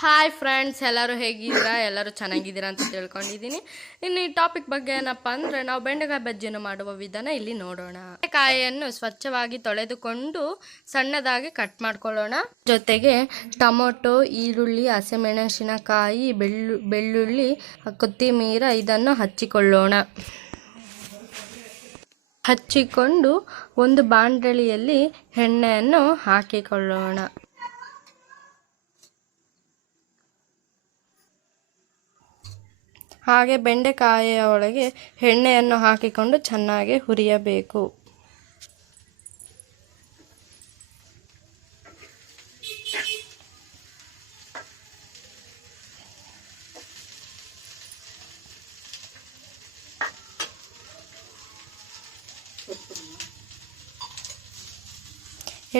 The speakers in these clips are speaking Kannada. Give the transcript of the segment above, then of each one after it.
ಹಾಯ್ ಫ್ರೆಂಡ್ಸ್, ಎಲ್ಲರೂ ಹೇಗಿದ್ದೀರಾ? ಎಲ್ಲರೂ ಚೆನ್ನಾಗಿದ್ದೀರಾ ಅಂತ ತಿಳ್ಕೊಂಡಿದ್ದೀನಿ. ಇನ್ನು ಈ ಟಾಪಿಕ್ ಬಗ್ಗೆ ಏನಪ್ಪ ಅಂದರೆ, ನಾವು ಬೆಂಡೆಕಾಯಿ ಬಜ್ಜಿಯನ್ನು ಮಾಡುವ ವಿಧಾನ ಇಲ್ಲಿ ನೋಡೋಣ. ಬೆಂಡೆಕಾಯಿಯನ್ನು ಸ್ವಚ್ಛವಾಗಿ ತೊಳೆದುಕೊಂಡು ಸಣ್ಣದಾಗಿ ಕಟ್ ಮಾಡ್ಕೊಳ್ಳೋಣ. ಜೊತೆಗೆ ಟೊಮೊಟೊ, ಈರುಳ್ಳಿ, ಹಸಿಮೆಣಸಿನಕಾಯಿ, ಬೆಳ್ಳುಳ್ಳಿ, ಕೊತ್ತಿಮೀರ ಇದನ್ನು ಹಚ್ಚಿಕೊಂಡು ಒಂದು ಬಾಣಲೆಯಲ್ಲಿ ಎಣ್ಣೆಯನ್ನು ಹಾಕಿಕೊಳ್ಳೋಣ. ಹಾಗೆ ಬೆಂಡೆಕಾಯಿಯ ಒಳಗೆ ಎಣ್ಣೆಯನ್ನು ಹಾಕಿಕೊಂಡು ಚೆನ್ನಾಗಿ ಹುರಿಯಬೇಕು.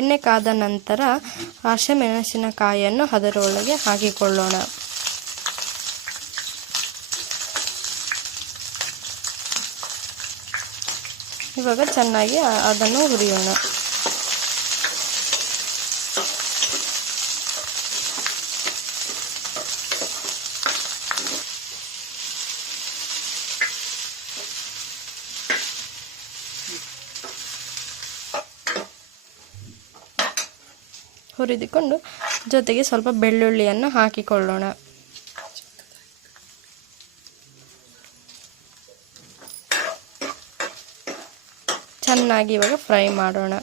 ಎಣ್ಣೆ ಕಾದ ನಂತರ ಹಸಿಮೆಣಸಿನಕಾಯಿಯನ್ನು ಅದರೊಳಗೆ ಹಾಕಿಕೊಳ್ಳೋಣ. ಇವಾಗ ಚೆನ್ನಾಗಿ ಅದನ್ನು ಹುರಿಯೋಣ. ಹುರಿದುಕೊಂಡು ಜೊತೆಗೆ ಸ್ವಲ್ಪ ಬೆಳ್ಳುಳ್ಳಿಯನ್ನು ಹಾಕಿಕೊಳ್ಳೋಣ. ಚೆನ್ನಾಗಿ ಇವಾಗ ಫ್ರೈ ಮಾಡೋಣ.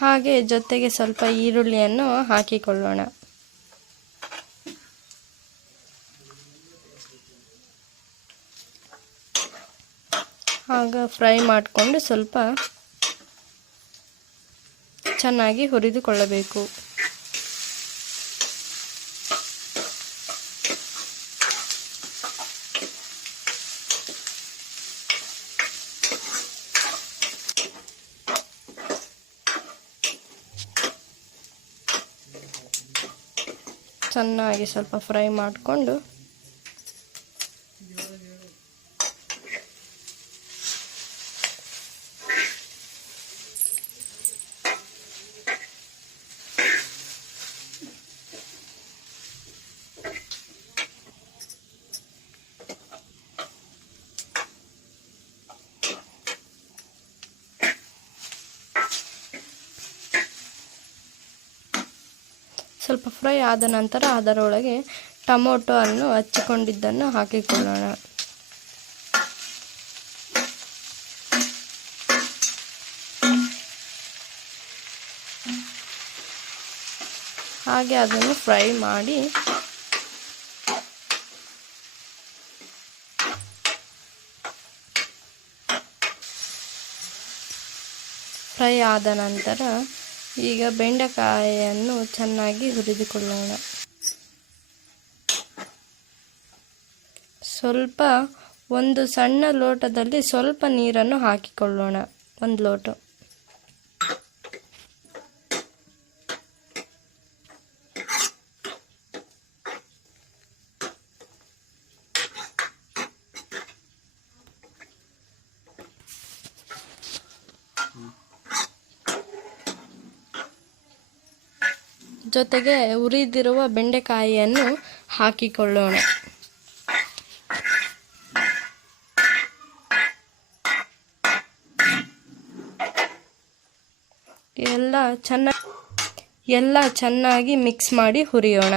ಹಾಗೆ ಜೊತೆಗೆ ಸ್ವಲ್ಪ ಈರುಳ್ಳಿಯನ್ನು ಹಾಕಿಕೊಳ್ಳೋಣ. ಆಗ ಫ್ರೈ ಮಾಡಿಕೊಂಡು ಸ್ವಲ್ಪ ಚೆನ್ನಾಗಿ ಹುರಿದುಕೊಳ್ಳಬೇಕು. ಚೆನ್ನಾಗಿ ಸ್ವಲ್ಪ ಫ್ರೈ ಮಾಡಿಕೊಂಡು ಸ್ವಲ್ಪ ಫ್ರೈ ಆದ ನಂತರ ಅದರೊಳಗೆ ಟೊಮೊಟೊ ಅನ್ನು ಹಚ್ಚಿಕೊಂಡಿದ್ದನ್ನು ಹಾಕಿಕೊಳ್ಳೋಣ. ಹಾಗೆ ಅದನ್ನು ಫ್ರೈ ಮಾಡಿ ಆದ ನಂತರ ಈಗ ಬೆಂಡೆಕಾಯಿಯನ್ನು ಚೆನ್ನಾಗಿ ಹುರಿದುಕೊಳ್ಳೋಣ. ಸ್ವಲ್ಪ ಒಂದು ಸಣ್ಣ ಲೋಟದಲ್ಲಿ ಸ್ವಲ್ಪ ನೀರನ್ನು ಹಾಕಿಕೊಳ್ಳೋಣ. 1 ಲೋಟ. ಜೊತೆಗೆ ಹುರಿದಿರುವ ಬೆಂಡೆಕಾಯಿಯನ್ನು ಹಾಕಿಕೊಳ್ಳೋಣ. ಎಲ್ಲ ಚೆನ್ನಾಗಿ ಮಿಕ್ಸ್ ಮಾಡಿ ಹುರಿಯೋಣ.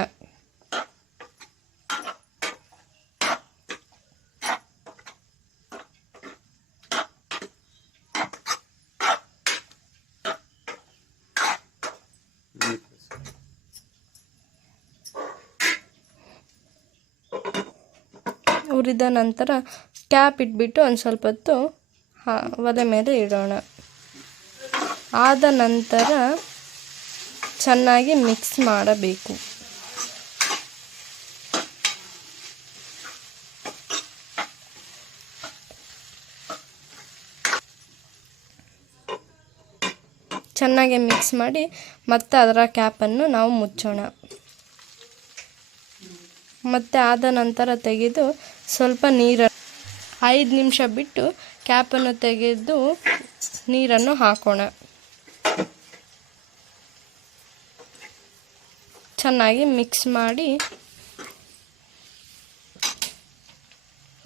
ಹುರಿದ ನಂತರ ಕ್ಯಾಪ್ ಇಟ್ಬಿಟ್ಟು ಒಂದು ಸ್ವಲ್ಪ ಹೊತ್ತು ಒಲೆ ಮೇಲೆ ಇಡೋಣ. ಆದ ನಂತರ ಚೆನ್ನಾಗಿ ಮಿಕ್ಸ್ ಮಾಡಬೇಕು. ಚೆನ್ನಾಗಿ ಮಿಕ್ಸ್ ಮಾಡಿ ಮತ್ತೆ ಅದರ ಕ್ಯಾಪನ್ನು ನಾವು ಮುಚ್ಚೋಣ. ಮತ್ತೆ ಆದ ನಂತರ ತೆಗೆದು ಸ್ವಲ್ಪ 5 ನಿಮಿಷ ಬಿಟ್ಟು ಕ್ಯಾಪನ್ನು ತೆಗೆದು ನೀರನ್ನು ಹಾಕೋಣ. ಚೆನ್ನಾಗಿ ಮಿಕ್ಸ್ ಮಾಡಿ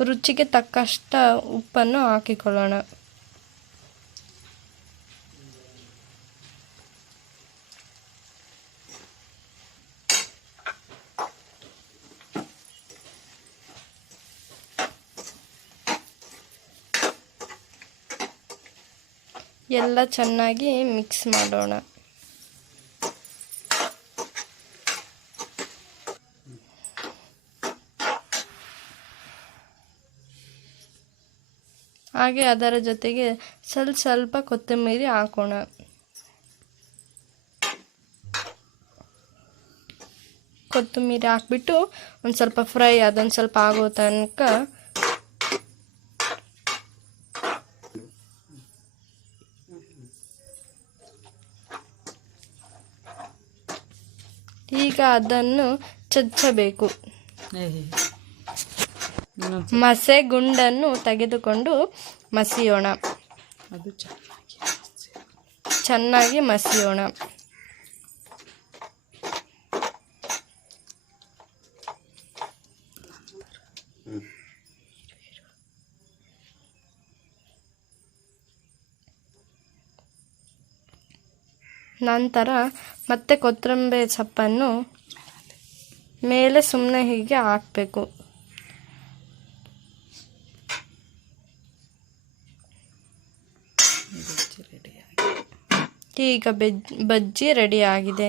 ರುಚಿಗೆ ತಕ್ಕಷ್ಟ ಉಪ್ಪನ್ನು ಹಾಕಿಕೊಳ್ಳೋಣ. ಎಲ್ಲ ಚೆನ್ನಾಗಿ ಮಿಕ್ಸ್ ಮಾಡೋಣ. ಹಾಗೆ ಅದರ ಜೊತೆಗೆ ಸ್ವಲ್ಪ ಕೊತ್ತಂಬರಿ ಹಾಕೋಣ. ಕೊತ್ತಂಬರಿ ಹಾಕ್ಬಿಟ್ಟು ಒಂದು ಸ್ವಲ್ಪ ಫ್ರೈ ಅದೊಂದು ಸ್ವಲ್ಪ ಆಗೋ ತನಕ ಈಗ ಅದನ್ನು ಚಚ್ಚಬೇಕು. ಮಸೆ ಗುಂಡನ್ನು ತೆಗೆದುಕೊಂಡು ಮಸಿಯೋಣ. ಚೆನ್ನಾಗಿ ಮಸಿಯೋಣ. ನಂತರ ಮತ್ತೆ ಕೊತ್ತಂಬರಿ ಸೊಪ್ಪನ್ನು ಮೇಲೆ ಸುಮ್ಮನೆ ಹೀಗೆ ಹಾಕಬೇಕು. ಈಗ ಬಜ್ಜಿ ರೆಡಿ ಆಗಿದೆ.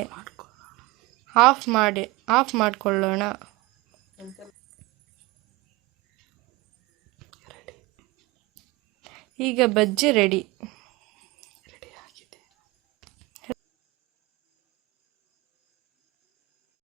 ಆಫ್ ಮಾಡಿಕೊಳ್ಳೋಣ. ಈಗ ಬಜ್ಜಿ ರೆಡಿ.